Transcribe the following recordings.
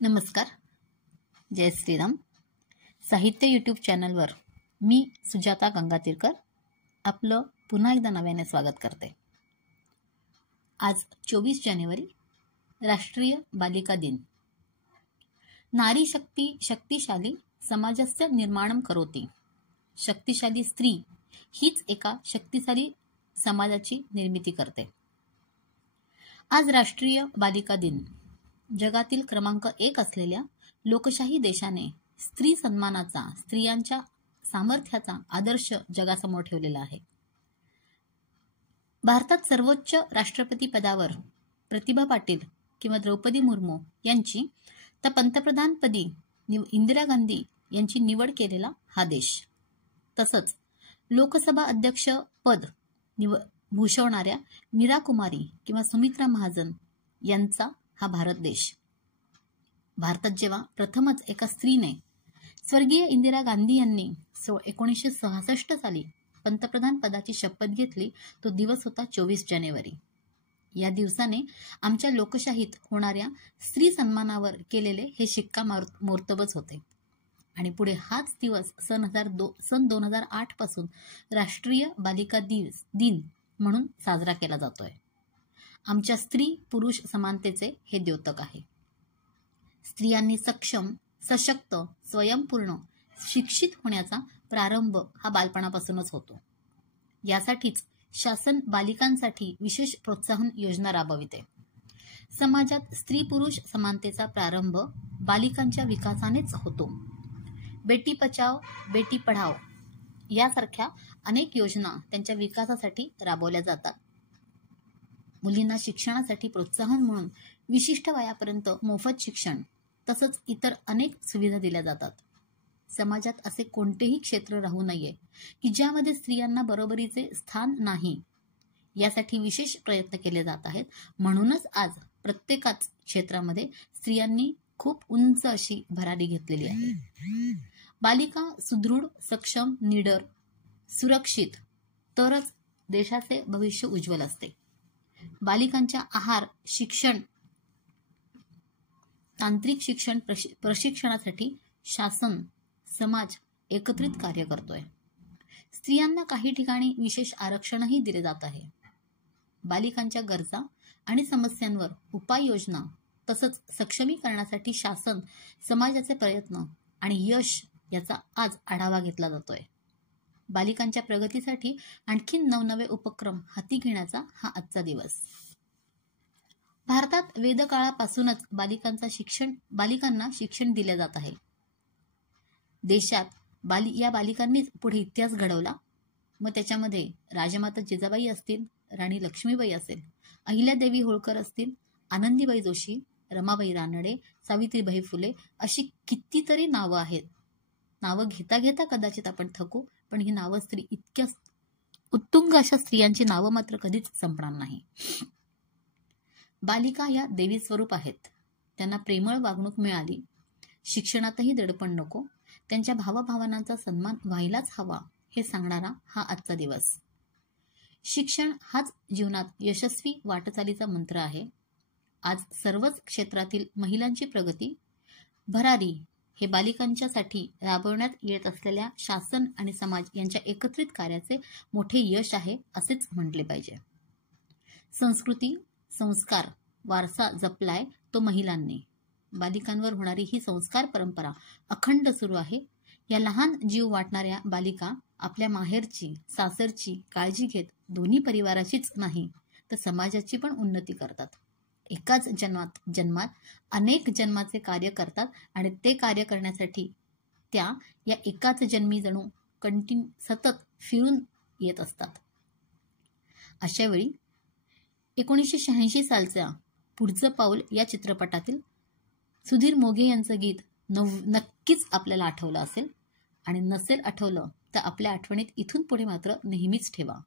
नमस्कार. जय श्रीराम. साहित्य यूट्यूब चॅनलवर मी सुजाता गंगातीरकर आपलं पुन्हा एकदा नव्याने स्वागत करते. आज 24 जानेवारी राष्ट्रीय बालिका दिन. नारी शक्ती शक्तिशाली समाजस्य निर्माणं करोति. शक्तिशाली स्त्री हीच एका शक्तिशाली समाजाची निर्मिती करते. आज राष्ट्रीय बालिका दिन. जगातील क्रमांक 1 असलेल्या लोकशाही देशाने स्त्री सन्मानाचा, स्त्रियांच्या सामर्थ्याचा आदर्श जगासमोर ठेवलेला आहे. भारतात सर्वोच्च राष्ट्रपती पदावर प्रतिभा पाटील किंवा द्रौपदी मुर्मू यांची तर पंतप्रधानपदी इंदिरा गांधी यांची निवड केलेला हा देश. तसंच लोकसभा अध्यक्ष पद भूषवणाऱ्या मीरा कुमारी किंवा सुमित्रा महाजन यांचा हा भारत देश. भारतात जेव्हा प्रथमच एका स्त्रीने स्वर्गीय इंदिरा गांधी यांनी 1966 साली पंतप्रधान पदाची शपथ घेतली, तो दिवस होता 24 जानेवारी. या दिवसाने आमच्या लोकशाहीत होणाऱ्या स्त्री सन्मानावर केलेले हे शिक्कामोर्तबच होते. आणि पुढे हाच दिवस सन 2008 पासून राष्ट्रीय बालिका दिन म्हणून साजरा केला जातोय. आमच्या स्त्री पुरुष समानतेचे हे द्योतक आहे. स्त्रियांनी सक्षम, सशक्त, स्वयंपूर्ण, शिक्षित होण्याचा प्रारंभ हा बालपणापासूनच होतो. यासाठीच शासन बालिकांसाठी विशेष प्रोत्साहन योजना राबविते. समाजात स्त्री पुरुष समानतेचा प्रारंभ बालिकांच्या विकासानेच होतो. बेटी बचाव बेटी पढाव यासारख्या अनेक योजना त्यांच्या विकासासाठी राबवल्या जातात. मुलींना शिक्षणासाठी प्रोत्साहन म्हणून विशिष्ट वयापर्यंत मोफत शिक्षण तसंच इतर अनेक सुविधा दिल्या जातात. समाजात असे कोणतेही क्षेत्र राहू नये की ज्यामध्ये स्त्रियांना बरोबरीचे स्थान नाही, यासाठी विशेष प्रयत्न केले जात आहेत. म्हणूनच आज प्रत्येकाच क्षेत्रामध्ये स्त्रियांनी खूप उंच अशी भरारी घेतलेली आहे. बालिका सुदृढ, सक्षम, निडर, सुरक्षित तरच देशाचे भविष्य उज्ज्वल असते. बालिकांच्या आहार, शिक्षण, तांत्रिक शिक्षण प्रशिक्षणासाठी शासन, समाज एकत्रित कार्य करतोय. स्त्रियांना काही ठिकाणी विशेष आरक्षणही दिले जात आहे. बालिकांच्या गरजा आणि समस्यांवर उपाययोजना तसंच सक्षमीकरणासाठी शासन, समाजाचे प्रयत्न आणि यश याचा आज आढावा घेतला जातोय. बालिकांच्या प्रगतीसाठी आणखी नवनवे उपक्रम हाती घेण्याचा हा आजचा दिवस. भारतात वेदकाळापासूनच बालिकांना शिक्षण दिले जात आहे. देशात या बालिकांनीच पुढे इतिहास घडवला. मग त्याच्यामध्ये राजमाता जिजाबाई असतील, राणी लक्ष्मीबाई असेल, अहिल्यादेवी होळकर असतील, आनंदीबाई जोशी, रमाबाई रानडे, सावित्रीबाई फुले अशी कितीतरी नावं आहेत. नावं घेता घेता कदाचित आपण थकू, पण ही नावं इतक्या उत्तुंग अशा स्त्रियांची नावं मात्र कधीच संपणार नाही. बालिका या देवी स्वरूप आहेत. त्यांना प्रेमळ वागणूक मिळाली. शिक्षणातही दडपण नको. त्यांच्या भावभावनांचा सन्मान व्हायलाच हवा हे सांगणारा हा आजचा दिवस. शिक्षण हाच जीवनात यशस्वी वाटचालीचा मंत्र आहे. आज सर्वच क्षेत्रातील महिलांची प्रगती, भरारी हे बालिकांच्यासाठी राबवण्यात येत असलेल्या शासन आणि समाज यांच्या एकत्रित कार्याचे मोठे यश आहे असेच म्हटले पाहिजे. संस्कृती, संस्कार, वारसा जपलाय तो महिलांनी. बालिकांवर होणारी ही संस्कार परंपरा अखंड सुरू आहे. या लहान जीव वाटणाऱ्या बालिका आपल्या माहेरची, सासरची काळजी घेत दोन्ही परिवाराचीच नाही तर समाजाची पण उन्नती करतात. एकाच जन्मात अनेक जन्माचे कार्य करतात आणि ते कार्य करण्यासाठी त्या या एकाच जन्मी जणू सतत फिरून येत असतात. अशा वेळी 1986 सालच्या पुढचं पाऊल या चित्रपटातील सुधीर मोघे यांचं गीत नक्कीच आपल्याला आठवलं असेल, आणि नसेल आठवलं तर आपल्या आठवणीत इथून पुढे मात्र नेहमीच ठेवा.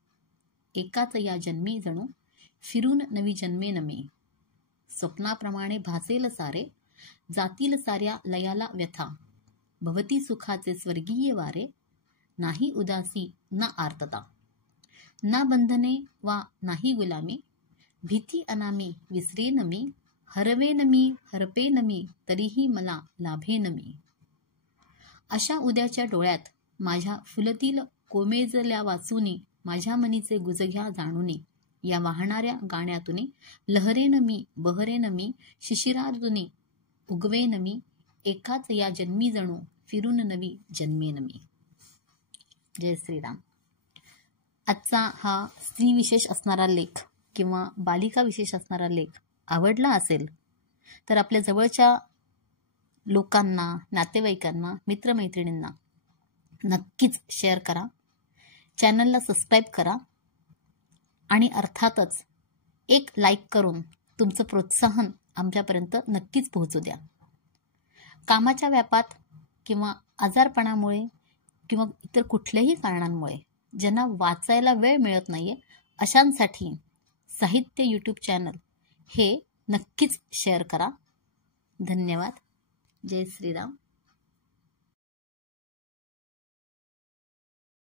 एकाच या जन्मी जणू फिरून नवी जन्मे नमी, स्वप्नाप्रमाणे भासेल सारे, जातील साऱ्या लयाला व्यथा, भवती सुखाचे स्वर्गीय वारे, नाही उदासी ना आर्तता, ना बंधने वा नाही गुलामी, भीती अनामी विसरेन मी, हरवेन मी हरपेन मी तरीही मला लाभेन मी. अशा उद्याच्या डोळ्यात माझ्या फुलतील कोमेजल्या वाचुनी, माझ्या मनीचे गुजघ्या जाणुनी, या वाहणाऱ्या गाण्यातून लहरेन मी बहरेन मी, शिशिरातुनी उगवेन मी, एकाच या जन्मी जणू फिरून नवी जन्मेन मी. जय श्रीराम. आजचा हा स्त्री विशेष असणारा लेख किंवा बालिका विशेष असणारा लेख आवडला असेल तर आपल्या जवळच्या लोकांना, नातेवाईकांना, मित्रमैत्रिणींना नक्कीच शेअर करा. चॅनलला सबस्क्राईब करा आणि अर्थातच एक लाईक करून तुमचं प्रोत्साहन आमच्यापर्यंत नक्कीच पोहोचू द्या. कामाच्या व्यापात किंवा आजारपणामुळे किंवा इतर कुठल्याही कारणांमुळे ज्यांना वाचायला वेळ मिळत नाहीये अशांसाठी साहित्य यूट्यूब चॅनल हे नक्कीच शेअर करा. धन्यवाद. जय श्रीराम.